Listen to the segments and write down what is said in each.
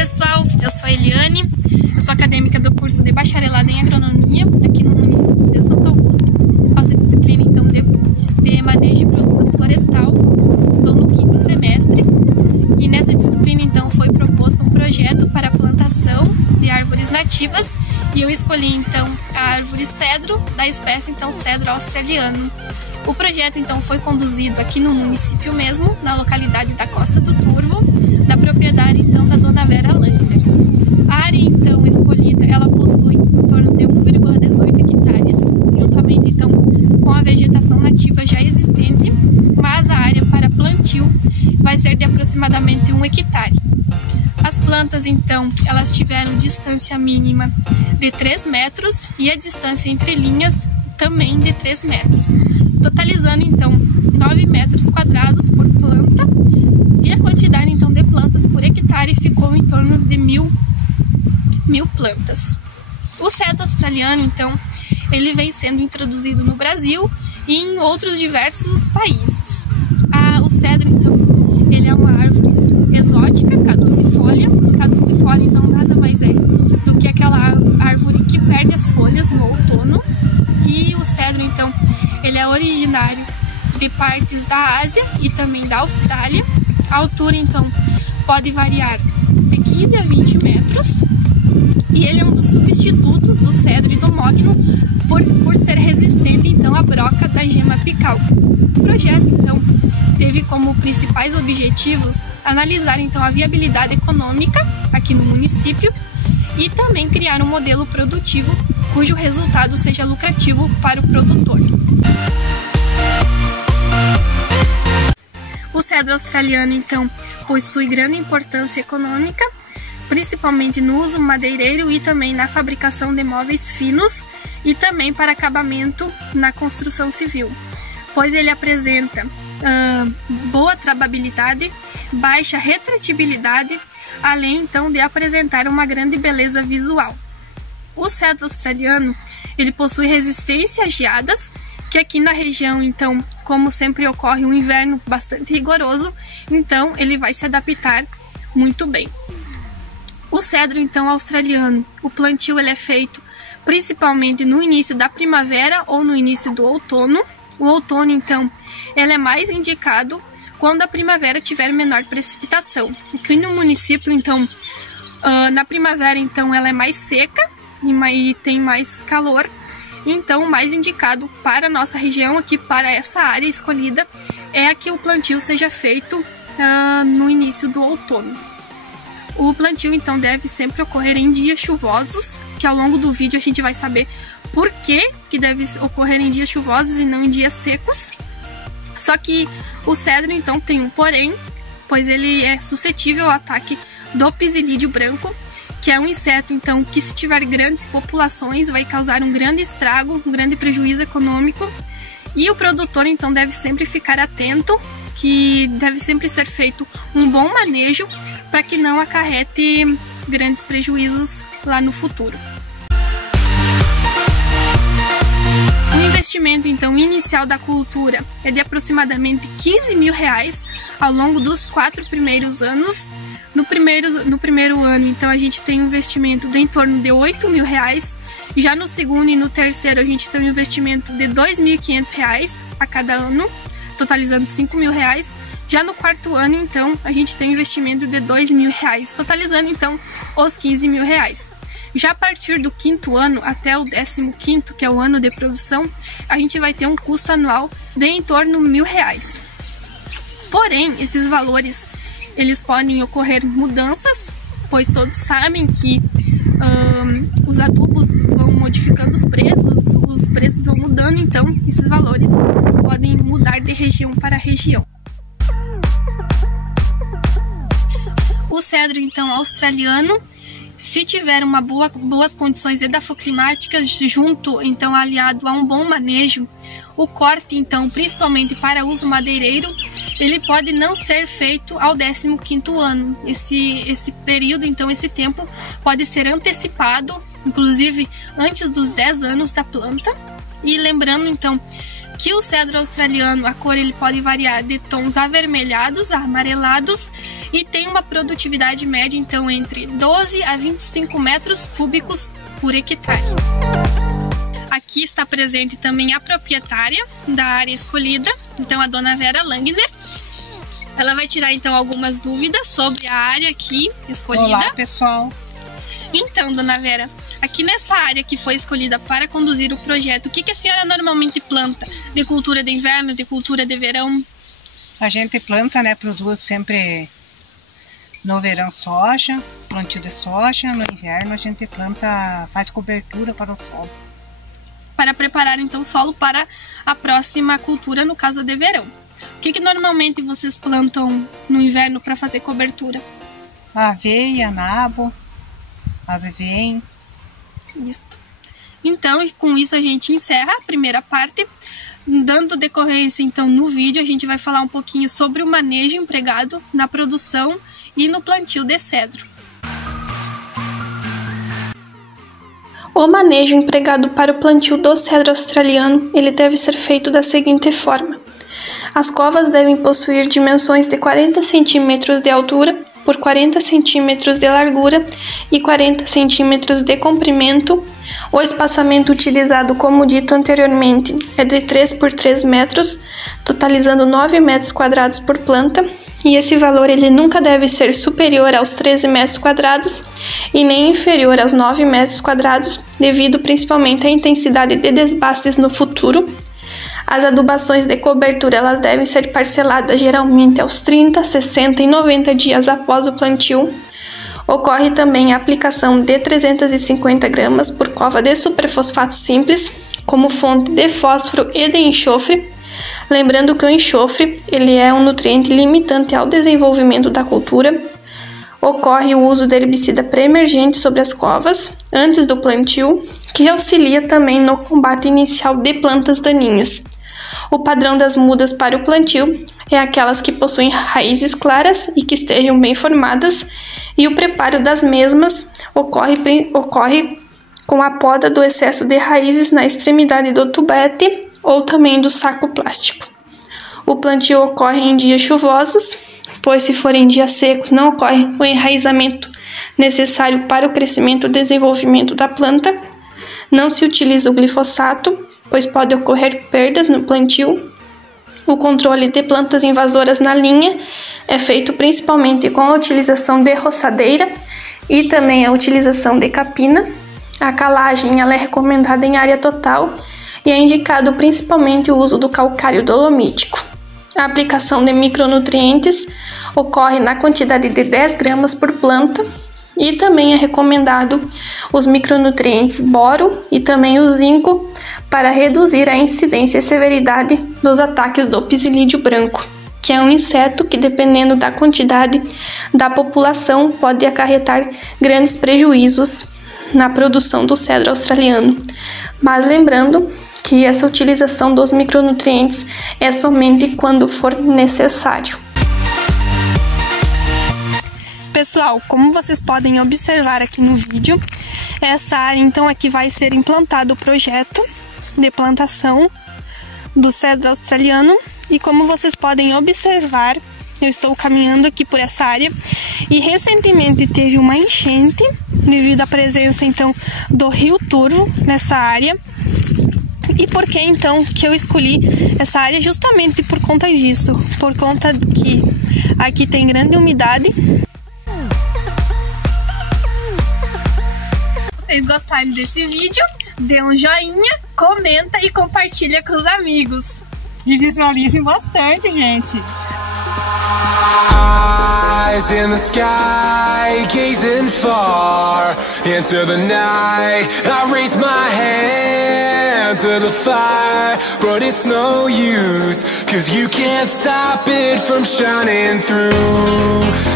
pessoal, eu sou a Eliane, eu sou acadêmica do curso de Bacharelado em Agronomia aqui no município de Santo Augusto. Faço a disciplina então de Manejo e Produção Florestal. Estou no 5º semestre e nessa disciplina então foi proposto um projeto para a plantação de árvores nativas e eu escolhi então a árvore cedro da espécie então cedro australiano. O projeto então foi conduzido aqui no município mesmo, na localidade da Costa do Turvo, da propriedade então da dona Vera Lander. A área então escolhida, ela possui em torno de 1,18 hectares, juntamente então com a vegetação nativa já existente, mas a área para plantio vai ser de aproximadamente 1 hectare. As plantas então, elas tiveram distância mínima de 3 metros e a distância entre linhas também de 3 metros, totalizando então 9 metros quadrados por planta, e a quantidade então de plantas por hectare ficou em torno de 1000 plantas. O cedro australiano então, ele vem sendo introduzido no Brasil e em outros diversos países. O cedro então, ele é uma árvore exótica, caducifólia. Caducifólia então nada mais é do que aquela árvore que perde as folhas no outono. E o cedro então, ele é originário de partes da Ásia e também da Austrália. A altura então pode variar de 15 a 20 metros e ele é um dos substitutos do cedro indomógno por ser resistente então à broca da gema apical. O projeto então teve como principais objetivos analisar então a viabilidade econômica aqui no município e também criar um modelo produtivo cujo resultado seja lucrativo para o produtor. O cedro australiano então possui grande importância econômica, principalmente no uso madeireiro e também na fabricação de móveis finos e também para acabamento na construção civil, pois ele apresenta boa trababilidade, baixa retratibilidade, além então de apresentar uma grande beleza visual. O cedro australiano, ele possui resistência a geadas, que aqui na região então, como sempre ocorre um inverno bastante rigoroso, então ele vai se adaptar muito bem. O cedro então australiano, o plantio ele é feito principalmente no início da primavera ou no início do outono. O outono então, ele é mais indicado quando a primavera tiver menor precipitação. Aqui no município então, na primavera então ela é mais seca e tem mais calor, então o mais indicado para a nossa região aqui, para essa área escolhida, é que o plantio seja feito no início do outono. O plantio então deve sempre ocorrer em dias chuvosos, que ao longo do vídeo a gente vai saber por que deve ocorrer em dias chuvosos e não em dias secos. Só que o cedro então tem um porém, pois ele é suscetível ao ataque do pisilídeo branco, que é um inseto então que, se tiver grandes populações, vai causar um grande estrago, um grande prejuízo econômico, e o produtor então deve sempre ficar atento, que deve sempre ser feito um bom manejo para que não acarrete grandes prejuízos lá no futuro. O investimento então inicial da cultura é de aproximadamente R$15 mil ao longo dos 4 primeiros anos. No primeiro ano, então, a gente tem um investimento de em torno de R$8 mil. Já no segundo e no terceiro, a gente tem um investimento de R$2.500 a cada ano, totalizando R$5 mil. Já no 4º ano, então, a gente tem um investimento de R$2 mil, totalizando, então, os R$15 mil. Já a partir do 5º ano até o 15º, que é o ano de produção, a gente vai ter um custo anual de em torno de R$1.000. Porém, esses valores eles podem ocorrer mudanças, pois todos sabem que os adubos vão modificando os preços vão mudando, então esses valores podem mudar de região para região. O cedro então australiano, se tiver boas condições edafoclimáticas, junto então aliado a um bom manejo, o corte então principalmente para uso madeireiro, ele pode não ser feito ao 15º ano. Esse período, então, esse tempo pode ser antecipado, inclusive antes dos 10 anos da planta. E lembrando, então, que o cedro australiano, a cor ele pode variar de tons avermelhados a amarelados e tem uma produtividade média então entre 12 a 25 metros cúbicos por hectare. Aqui está presente também a proprietária da área escolhida, então a dona Vera Langner. Ela vai tirar então algumas dúvidas sobre a área aqui escolhida. Olá, pessoal! Então, dona Vera, aqui nessa área que foi escolhida para conduzir o projeto, o que a senhora normalmente planta? De cultura de inverno, de cultura de verão? A gente planta, né, produz sempre no verão soja, plantio de soja, no inverno a gente planta, faz cobertura para o solo. Para preparar então o solo para a próxima cultura, no caso de verão. O que normalmente vocês plantam no inverno para fazer cobertura? Aveia, nabo, azevém. Isso. Então, com isso a gente encerra a primeira parte. Dando decorrência então no vídeo, a gente vai falar um pouquinho sobre o manejo empregado na produção e no plantio de cedro. O manejo empregado para o plantio do cedro australiano, ele deve ser feito da seguinte forma. As covas devem possuir dimensões de 40 cm de altura por 40 cm de largura e 40 cm de comprimento. O espaçamento utilizado, como dito anteriormente, é de 3 por 3 metros, totalizando 9 metros quadrados por planta, e esse valor ele nunca deve ser superior aos 13 metros quadrados e nem inferior aos 9 metros quadrados, devido principalmente à intensidade de desbastes no futuro. As adubações de cobertura elas devem ser parceladas geralmente aos 30, 60 e 90 dias após o plantio. Ocorre também a aplicação de 350 gramas por cova de superfosfato simples, como fonte de fósforo e de enxofre. Lembrando que o enxofre ele é um nutriente limitante ao desenvolvimento da cultura. Ocorre o uso de herbicida pré-emergente sobre as covas antes do plantio, que auxilia também no combate inicial de plantas daninhas. O padrão das mudas para o plantio é aquelas que possuem raízes claras e que estejam bem formadas, e o preparo das mesmas ocorre com a poda do excesso de raízes na extremidade do tubete ou também do saco plástico. O plantio ocorre em dias chuvosos, pois se forem dias secos não ocorre o enraizamento necessário para o crescimento e desenvolvimento da planta. Não se utiliza o glifosato, pois pode ocorrer perdas no plantio. O controle de plantas invasoras na linha é feito principalmente com a utilização de roçadeira e também a utilização de capina. A calagem ela é recomendada em área total e é indicado principalmente o uso do calcário dolomítico. A aplicação de micronutrientes ocorre na quantidade de 10 gramas por planta e também é recomendado os micronutrientes boro e também o zinco para reduzir a incidência e severidade dos ataques do psilídeo branco, que é um inseto que, dependendo da quantidade da população, pode acarretar grandes prejuízos na produção do cedro australiano. Mas lembrando que essa utilização dos micronutrientes é somente quando for necessário. Pessoal, como vocês podem observar aqui no vídeo, essa área então aqui vai ser implantado o projeto de plantação do cedro australiano, e como vocês podem observar, eu estou caminhando aqui por essa área e recentemente teve uma enchente devido à presença então do rio Turvo nessa área. E por que então que eu escolhi essa área? Justamente por conta disso, por conta que aqui tem grande umidade. Se vocês gostaram desse vídeo, dê um joinha, comenta e compartilha com os amigos. E visualizem bastante, gente. Eyes in the sky, gazing far into the night. I raise my hand to the fire, but it's no use, 'cause you can't stop it from shining through.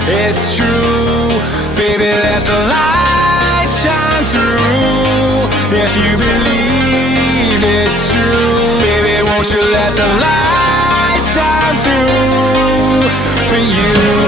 It's true, baby, let the light shine through. If you believe it's true, baby, won't you let the light shine through for you?